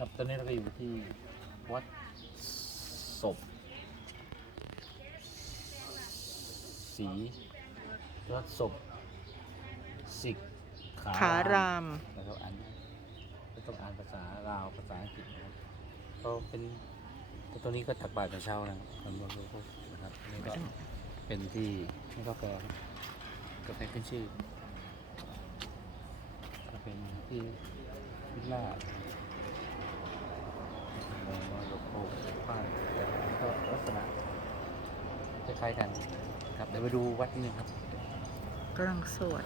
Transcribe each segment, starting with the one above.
ครับตอนนี้เราก็อยู่ที่วัดศพศรีวัดศพสิกขาขาราม นะครับอ่านไม่ต้องอ่านภาษาลาวภาษาอังกฤษนะครับก็เป็นตัวนี้ก็ตักบาตรตอนเช้านะครับคนบนโลกนะครับนี่ก็เป็นที่นี่กาแฟครับกาแฟขึ้นชื่อก็เป็นที่วิลล่า มองว่าโลโก้บ้านแต่ก็ลักษณะ คล้ายๆกันครับเดี๋ยวไปดูวัดนิดนึงครับกำลังสวด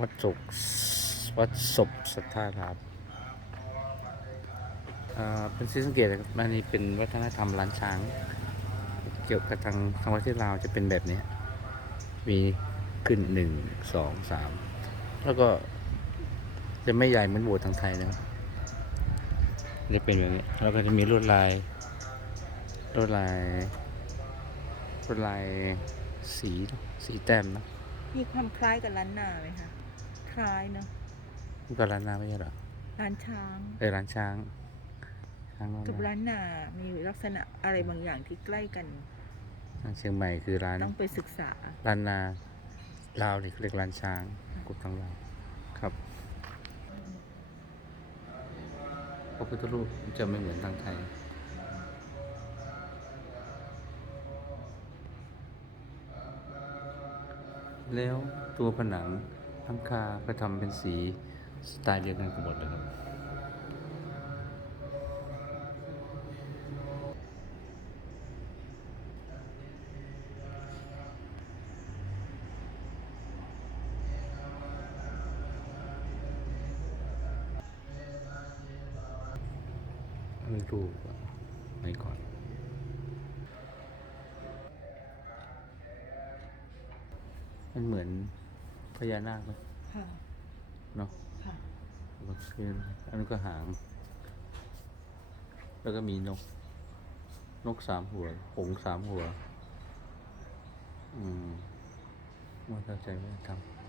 วัดศพวัดศพสัทธารามอ่าเป็นที่สังเกตนะครับอันนี้เป็นวัฒนธรรมล้านช้าง เกี่ยวกับทางทางวัดที่ลาวจะเป็นแบบนี้ มีขึ้นหนึ่งสองสามแล้วก็จะไม่ใหญ่เหมือนโบสถ์ทางไทยนะครับจะเป็นแบบนี้แล้วก็จะมีลวดลายลวดลายลวดลายสีเนอะสีแต้มเนอะมีความคล้ายกับล้านนาไหมคะคล้ายเนาะนี่ก็ร้านน้ำไม่ใช่เหรอล้านช้างเออร้านช้างช้างโน่นกับนะล้านนา มีลักษณะอะไรบางอย่างที่ใกล้กันทาง เชียงใหม่คือร้านต้องไปศึกษา ร้านนาลาวนี่เขาเรียกร้านช้างกุดทางลาวครับพระพุทธรูปจะไม่เหมือนทางไทยแล้วตัวผนังทั้งคาก็ทำเป็นสีสไตล์เดียวกันกันหมดเลยครับ ไม่รู้ว่าไหนก่อนมันเหมือนพญานาคไหมค่ะเนาะค่ะก็คืออันนั้นก็หาง แล้วก็มีนก นกสามหัวหงส์สามหัว อืมว่าเข้าใจไม่ทำ